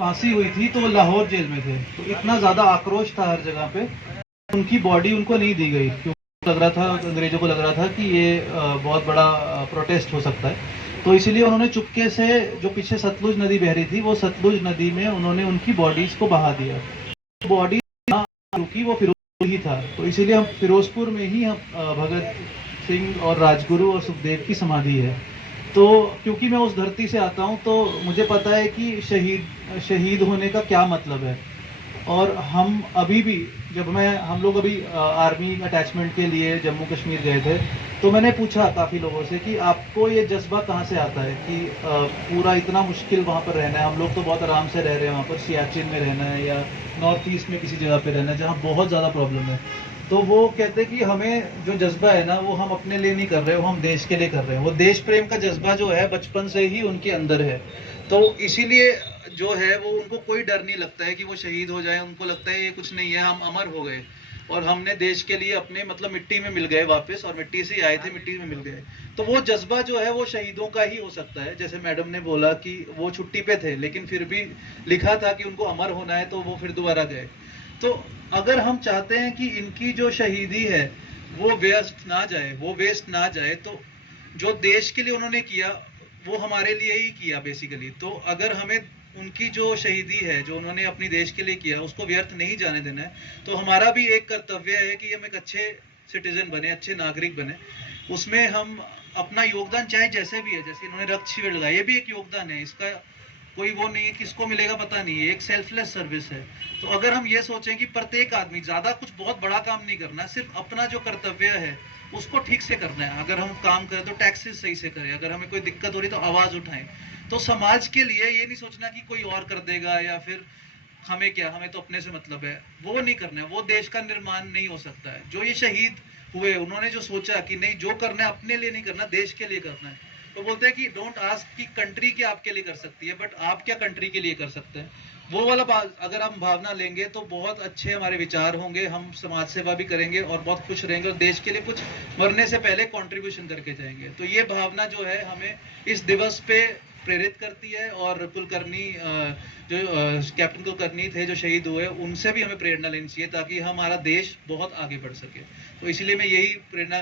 फांसी हुई थी तो वो लाहौर जेल में थे, तो इतना ज्यादा आक्रोश था हर जगह पे, उनकी बॉडी उनको नहीं दी गई क्योंकि लग रहा था, अंग्रेजों को लग रहा था कि ये बहुत बड़ा प्रोटेस्ट हो सकता है। तो इसीलिए उन्होंने चुपके से, जो पीछे सतलुज नदी बह रही थी, वो सतलुज नदी में उन्होंने उनकी बॉडीज को बहा दिया। बॉडी क्योंकि वो फिरोजपुर ही था, तो इसीलिए हम फिरोजपुर में ही हम भगत सिंह और राजगुरु और सुखदेव की समाधि है। तो क्योंकि मैं उस धरती से आता हूं, तो मुझे पता है कि शहीद होने का क्या मतलब है। और हम अभी भी, हम लोग अभी आर्मी अटैचमेंट के लिए जम्मू कश्मीर गए थे, तो मैंने पूछा काफ़ी लोगों से कि आपको ये जज्बा कहाँ से आता है कि पूरा इतना मुश्किल वहाँ पर रहना है। हम लोग तो बहुत आराम से रह रहे हैं वहाँ पर, सियाचिन में रहना है या नॉर्थ ईस्ट में किसी जगह पे रहना है जहाँ बहुत ज़्यादा प्रॉब्लम है। तो वो कहते हैं कि हमें जो जज्बा है ना, वो हम अपने लिए नहीं कर रहे, वो हम देश के लिए कर रहे हैं। वो देश प्रेम का जज्बा जो है बचपन से ही उनके अंदर है, तो इसीलिए जो है वो उनको कोई डर नहीं लगता है कि वो शहीद हो जाए। उनको लगता है ये कुछ नहीं है, हम अमर हो गए और हमने देश के लिए अपने मतलब मिट्टी में मिल गए वापस, और मिट्टी से आए थे, मिट्टी में मिल गए। तो वो जज्बा जो है वो शहीदों का ही हो सकता है। जैसे मैडम ने बोला कि वो छुट्टी पे थे लेकिन फिर भी लिखा था कि उनको अमर होना है, तो वो फिर दोबारा गए। तो अगर हम चाहते हैं कि इनकी जो शहीदी है वो व्यस्त ना जाए, वो वेस्ट ना जाए, तो जो देश के लिए उन्होंने किया वो हमारे लिए ही किया बेसिकली। तो अगर हमें उनकी जो शहीदी है, जो उन्होंने अपनी देश के लिए किया, उसको व्यर्थ नहीं जाने देना है, तो हमारा भी एक कर्तव्य है कि हम एक अच्छे सिटीजन बने, अच्छे नागरिक बने। उसमें हम अपना योगदान चाहे जैसे भी है, जैसे इन्होंने रक्त शिविर लगाया, ये भी एक योगदान है, इसका कोई वो नहीं है, किसको मिलेगा पता नहीं है, एक सेल्फलेस सर्विस है। तो अगर हम ये सोचें कि प्रत्येक आदमी, ज्यादा कुछ बहुत बड़ा काम नहीं करना, सिर्फ अपना जो कर्तव्य है उसको ठीक से करना है। अगर हम काम करें तो टैक्सेस सही से करें, अगर हमें कोई दिक्कत हो रही तो आवाज उठाएं। तो समाज के लिए ये नहीं सोचना कि कोई और कर देगा या फिर हमें क्या, हमें तो अपने से मतलब है, वो नहीं करना है। वो देश का निर्माण नहीं हो सकता है। जो ये शहीद हुए, उन्होंने जो सोचा कि नहीं, जो करना है अपने लिए नहीं करना, देश के लिए करना है। तो बोलते हैं कि डोंट आस्क कि कंट्री क्या आपके लिए कर सकती है, बट आप क्या कंट्री के लिए कर सकते हैं। वो वाला अगर हम भावना लेंगे तो बहुत अच्छे हमारे विचार होंगे, हम समाज सेवा भी करेंगे और बहुत खुश रहेंगे और देश के लिए कुछ मरने से पहले कंट्रीब्यूशन करके जाएंगे। तो ये भावना जो है हमें इस दिवस पे प्रेरित करती है। और कुलकर्णी, जो कैप्टन कुलकर्णी थे जो शहीद हुए, उनसे भी हमें प्रेरणा लेनी चाहिए ताकि हमारा देश बहुत आगे बढ़ सके। तो इसीलिए मैं यही प्रेरणा